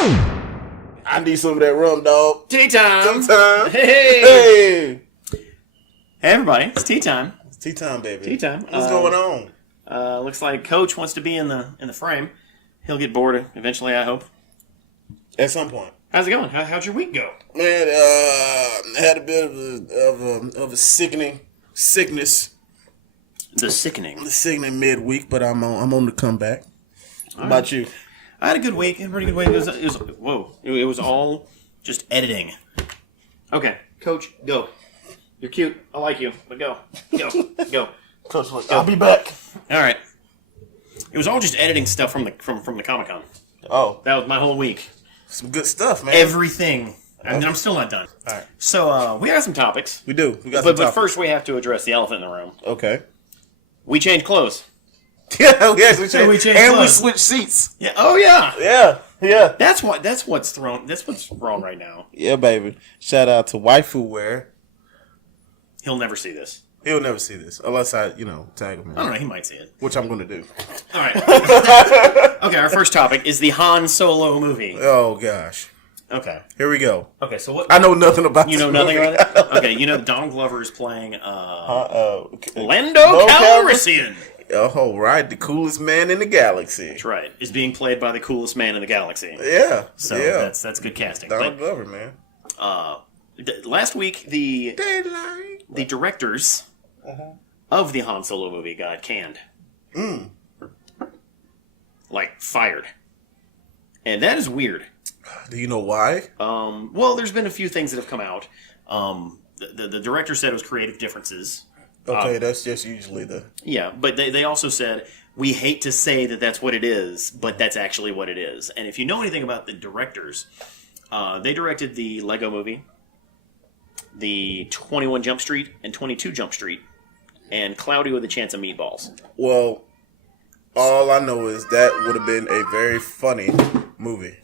I need some of that rum, dog. Tea time. Sometime. Hey. Hey. Hey, everybody. It's tea time. It's tea time, baby. Tea time. What's going on? Looks like Coach wants to be in the frame. He'll get bored eventually, I hope. At some point. How's it going? How'd your week go? Man, I had a bit of a sickness. The sickening. The sickening midweek, but I'm on the comeback. How about you? I had a good week. A pretty good week. It was all just editing. Okay, Coach, go. You're cute. I like you, but go. Coach, look, I'll be back. All right. It was all just editing stuff from the Comic-Con. Oh, That was my whole week. some good stuff, man. Everything. And I'm still not done. All right, So we got some topics. we do. We got But some topics. first we have to address the elephant in the room. Okay. We changed clothes. Yeah, we actually changed. we changed and clothes. we switched seats. Yeah. Oh yeah. Yeah. That's what's wrong right now. Yeah, baby. Shout out to Waifu Wear. He'll never see this. He'll never see this unless I, tag him. I don't know. He might see it. Which I'm going to do. All right. Okay. Our first topic is the Han Solo movie. Oh, gosh. Okay. Here we go. Okay. So what? I know nothing about You know this nothing movie. about it. Okay. You know Donald Glover is playing Okay. Lando Calrissian. Oh, right. The coolest man in the galaxy. That's right. Is being played by the coolest man in the galaxy. Yeah. So yeah. that's good casting. Donald Glover, man. Last week the Daylight. directors of the Han Solo movie got canned. Like fired. And that is weird. Do you know why? Well, there's been a few things that have come out. The director said it was creative differences. Okay, that's just usually the... Yeah, but they also said, we hate to say that that's what it is, but that's actually what it is. And if you know anything about the directors, they directed the Lego movie, the 21 Jump Street and 22 Jump Street, and Cloudy with a Chance of Meatballs. Well, all I know is that would have been a very funny movie.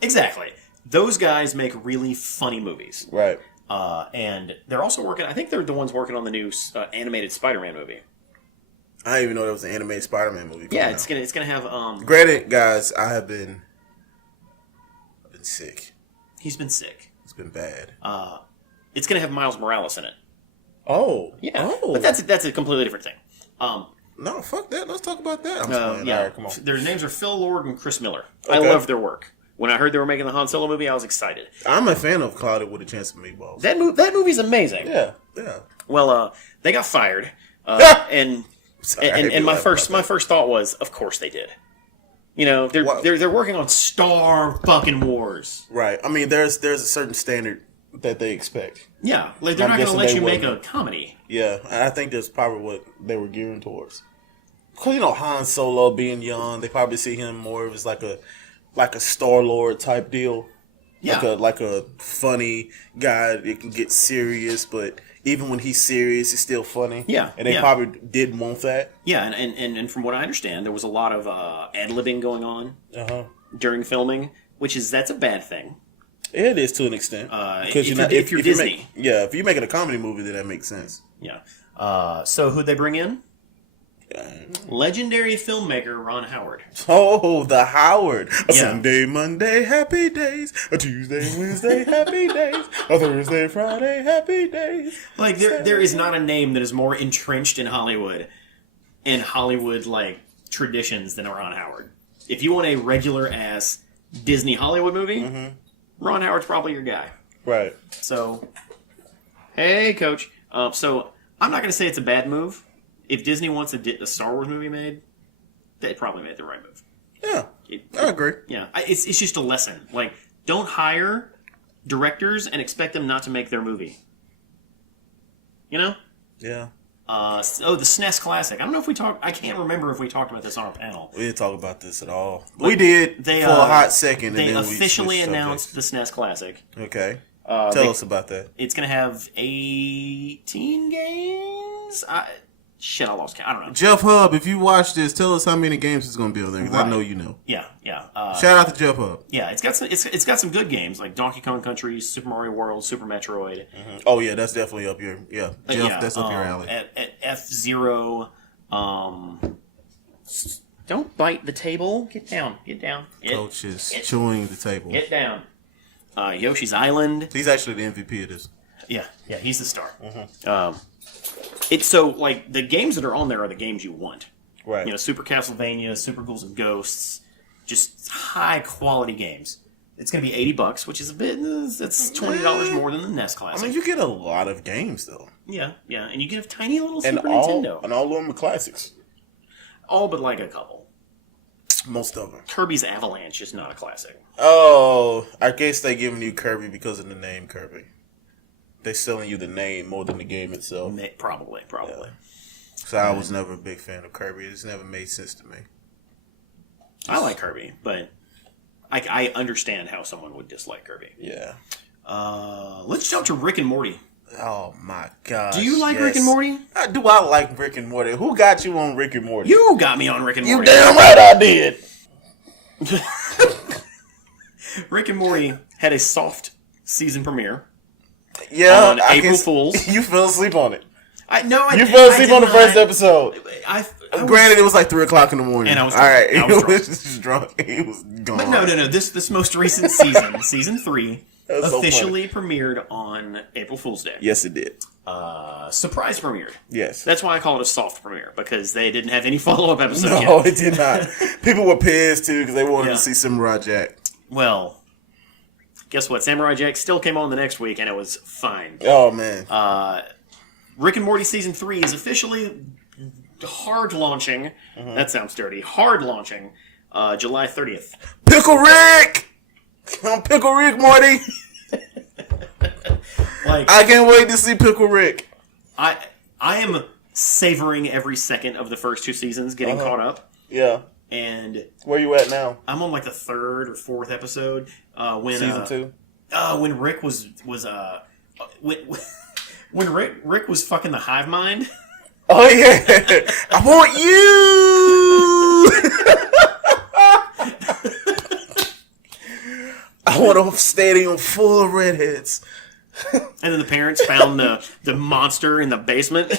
Exactly. Those guys make really funny movies. Right. And they're also working, I think they're the ones working on the new animated Spider-Man movie. I didn't even know there was an animated Spider-Man movie. Yeah, it's gonna have. Granted, guys, I've been sick. He's been sick. It's been bad. It's gonna have Miles Morales in it. Oh. Yeah. Oh. But that's a completely different thing. No, fuck that. Let's talk about that. I'm just playing. Yeah. All right, come on. Their names are Phil Lord and Chris Miller. Okay. I love their work. When I heard they were making the Han Solo movie, I was excited. I'm a fan of Cloudy with a Chance of Meatballs. That movie's amazing. Yeah. Well, they got fired, and Sorry, I didn't and my realize about first thought was, of course they did. They're working on Star fucking Wars. Right. I mean, there's a certain standard that they expect. Yeah, like they're I'm not going to guessing let they you make a wouldn't. comedy. Yeah, and I think that's probably what they were gearing towards. Because, Han Solo being young, they probably see him more as like a Star-Lord type deal. Yeah. Like a funny guy that can get serious, but even when he's serious, he's still funny. Yeah, And they yeah. probably didn't want that. Yeah, and from what I understand, there was a lot of ad-libbing going on Uh-huh. during filming, that's a bad thing. It is to an extent. Because if you're Disney. if you're making a comedy movie, then that makes sense. Yeah. So who'd they bring in? Legendary filmmaker Ron Howard. Oh, the Howard. A Yeah. Sunday, Monday, happy days. A Tuesday, Wednesday, happy days. A Thursday, Friday, happy days. Like there is not a name that is more entrenched in Hollywood like traditions than Ron Howard. If you want a regular ass Disney Hollywood movie, Ron Howard's probably your guy. Right. So, hey, Coach. So I'm not going to say it's a bad move. If Disney wants a Star Wars movie made, they probably made the right move. Yeah, I agree. Yeah, it's just a lesson. Like, don't hire directors and expect them not to make their movie. You know? Yeah. The SNES Classic. I don't know if I can't remember if we talked about this on our panel. We didn't talk about this at all. We did for a hot second. They and then officially we announced the SNES Classic. Okay. Tell us about that. It's going to have 18 games? I lost count. I don't know. Jeff Hub, if you watch this, tell us how many games it's going to be on there, because I know you know. Yeah. Shout out to Jeff Hub. Yeah, it's got some good games like Donkey Kong Country, Super Mario World, Super Metroid. Oh yeah, that's definitely up your Jeff. That's up your alley. At F-Zero, Don't bite the table. Get down. Get down. Coach is chewing the table. Get down. Yoshi's Island. He's actually the MVP of this. Yeah, he's the star. It's so, like, the games that are on there are the games you want. Right. You know, Super Castlevania, Super Ghouls and Ghosts, just high-quality games. It's going to be $80, which is a bit, that's $20 more than the NES Classic. I mean, you get a lot of games, though. Yeah, and you get a tiny little And Super all, Nintendo. And all of them are classics. All but, like, a couple. Most of them. Kirby's Avalanche is not a classic. Oh, I guess they giving you Kirby because of the name Kirby. They selling you the name more than the game itself. Probably. Yeah. So I was never a big fan of Kirby. It's never made sense to me. I like Kirby, but I understand how someone would dislike Kirby. Yeah. Let's jump to Rick and Morty. Oh my god. Do you like Rick and Morty? Do I like Rick and Morty? Who got you on Rick and Morty? You got me on Rick and Morty. You damn right I did. Rick and Morty had a soft season premiere. Yeah. On April Fools. You fell asleep on it. You fell asleep on the first episode. Granted, it was like 3 o'clock in the morning. And I was all right. I was He was just drunk. He was gone. But no. This most recent season, season 3, so officially premiered on April Fool's Day. Yes, it did. Surprise premiered. Yes. That's why I call it a soft premiere, because they didn't have any follow-up episodes No, yet. it did not. People were pissed, too, because they wanted to see Samurai Jack. Well, guess what? Samurai Jack still came on the next week, and it was fine. Oh, man. Rick and Morty Season 3 is officially hard launching. That sounds dirty. Hard launching July 30th. Pickle Rick! I'm Pickle Rick, Morty! I can't wait to see Pickle Rick. I am savoring every second of the first 2 seasons, getting caught up. Yeah. And where you at now? I'm on like the 3rd or 4th episode. When Season 2? When Rick was when Rick was fucking the hive mind. Oh yeah, I want you. I want a stadium full of redheads. And then the parents found the monster in the basement.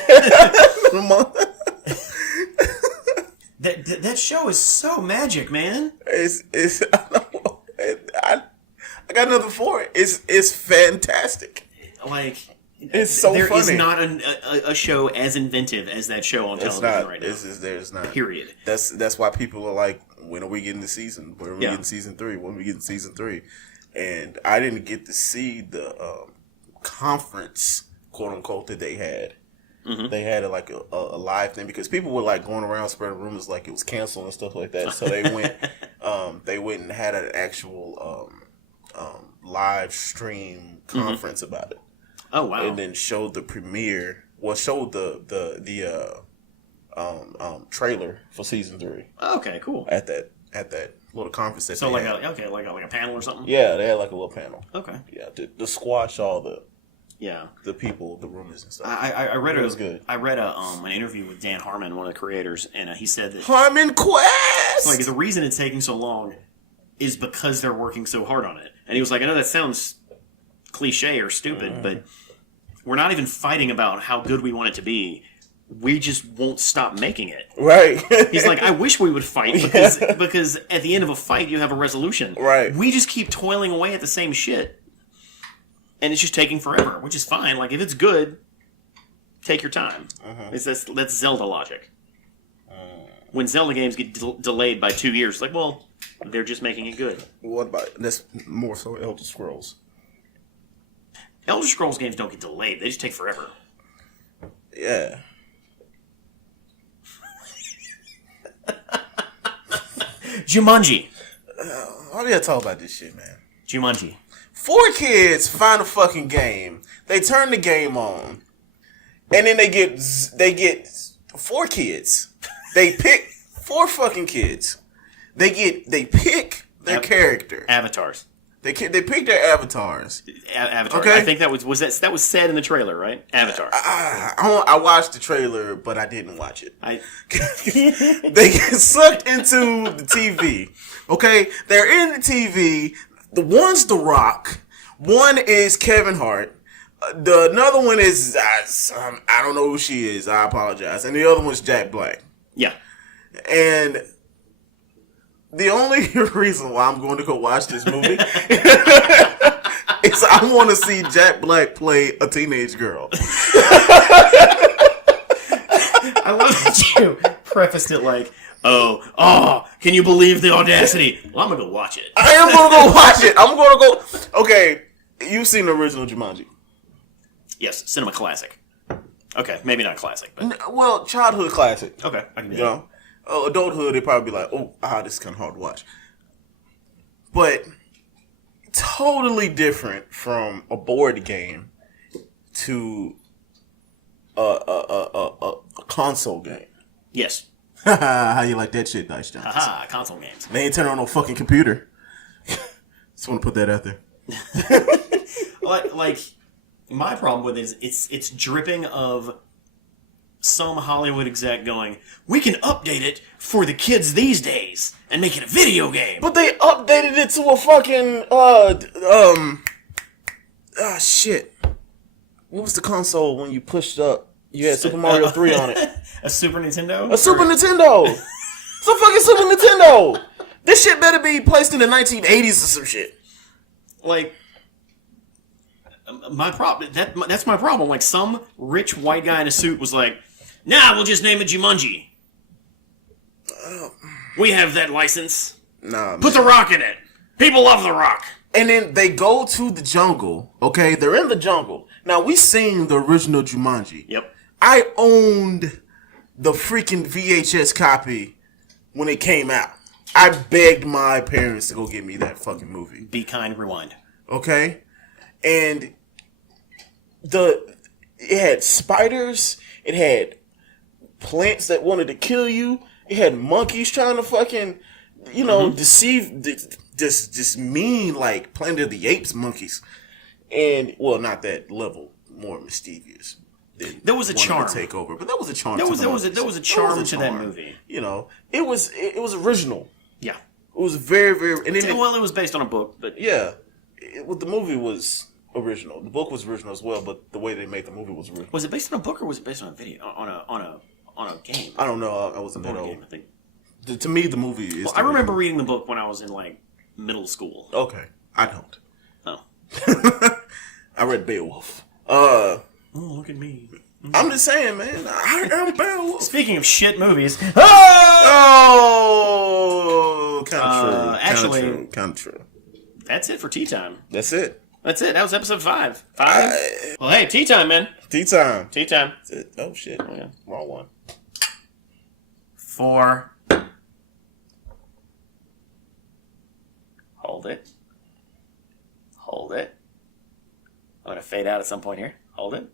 That show is so magic, man. I got nothing for it. It's fantastic. Like, it's so funny. There is not a show as inventive as that show on television right now. There's not. Period. That's why people are like, when are we getting the season? When are we getting season 3? When are we getting season 3? And I didn't get to see the conference, quote unquote, that they had. Mm-hmm. They had a live thing because people were like going around spreading rumors like it was canceled and stuff like that. So they went, and had an actual live stream conference about it. Oh wow! And then showed the premiere. Well, showed the trailer for season 3. Okay, cool. At that little conference. That so like a panel or something. Yeah, they had like a little panel. Okay. Yeah, to squash all the people, the rumors and stuff. I read it was good. I read an interview with Dan Harmon, one of the creators, and he said that Harmon Quest. Like the reason it's taking so long is because they're working so hard on it. And he was like, I know that sounds cliche or stupid, but we're not even fighting about how good we want it to be. We just won't stop making it. Right. He's like, I wish we would fight because at the end of a fight you have a resolution. Right. We just keep toiling away at the same shit. And it's just taking forever, which is fine. Like, if it's good, take your time. That's Zelda logic. When Zelda games get delayed by 2 years, like, well, they're just making it good. What about that's more so Elder Scrolls? Elder Scrolls games don't get delayed; they just take forever. Yeah. Jumanji. Why do you talk about this shit, man? Jumanji. 4 kids find a fucking game. They turn the game on, and then they get 4 kids. They pick 4 fucking kids. They pick their character. Avatars. They pick their avatars. Avatar. Okay. I think that was said in the trailer, right? Avatar. I watched the trailer, but I didn't watch it. They get sucked into the TV. Okay, they're in the TV. The one's The Rock. One is Kevin Hart. Another one is I don't know who she is. I apologize. And the other one's Jack Black. Yeah. And The only reason why I'm going to go watch this movie is I want to see Jack Black play a teenage girl. I love that you prefaced it like, oh, can you believe the audacity? Well, I'm going to go watch it. I am going to go watch it. I'm going to go. Okay, you've seen the original Jumanji. Yes, cinema classic. Okay, maybe not classic, but... Well, childhood classic. Okay, I can do You know? Adulthood, they'd probably be like, this is kind of hard to watch. But totally different from a board game to a console game. Yes. How you like that shit, Dice Jones? Haha, console games. They ain't turning on no fucking computer. Just want to put that out there. like, my problem with it is it's dripping of some Hollywood exec going, we can update it for the kids these days and make it a video game. But they updated it to a fucking shit. What was the console when you pushed up? You had Super Mario 3 on it. A Super Nintendo? A Super Nintendo. It's a fucking Super Nintendo. This shit better be placed in the 1980s or some shit. Like, my problem. That's my problem. Like, some rich white guy in a suit was like, nah, we'll just name it Jumanji. We have that license. Nah, man. Put The Rock in it. People love The Rock. And then they go to the jungle. Okay, they're in the jungle. Now, we seen the original Jumanji. Yep. I owned the freaking VHS copy when it came out. I begged my parents to go get me that fucking movie. Be kind, rewind. Okay? And it had spiders. It had plants that wanted to kill you. It had monkeys trying to fucking, deceive, just mean, like Planet of the Apes monkeys. And, well, not that level, more mischievous. There was a charm to take over, but there was a charm. There was a charm to that movie. You know, it was original. Yeah, it was very, very. And then it was based on a book, but yeah, the movie was original. The book was original as well, but the way they made the movie was original. Was it based on a book or was it based on a video on a game? I don't know. I wasn't that old. Game, I think. To me, the movie is. Well, I remember reading the book when I was in like middle school. Okay, I don't. Oh, I read Beowulf. Oh, look at me. I'm just saying, man. I am Beowulf. Speaking of shit movies. Oh! Kind of true. Kind of true. That's it for Tea Time. That's it. That was episode 5. Well, hey, Tea Time, man. Tea time. Tea Time. That's it. Oh, shit. Oh, yeah. Wrong one. 4. Hold it. I'm going to fade out at some point here. Hold it.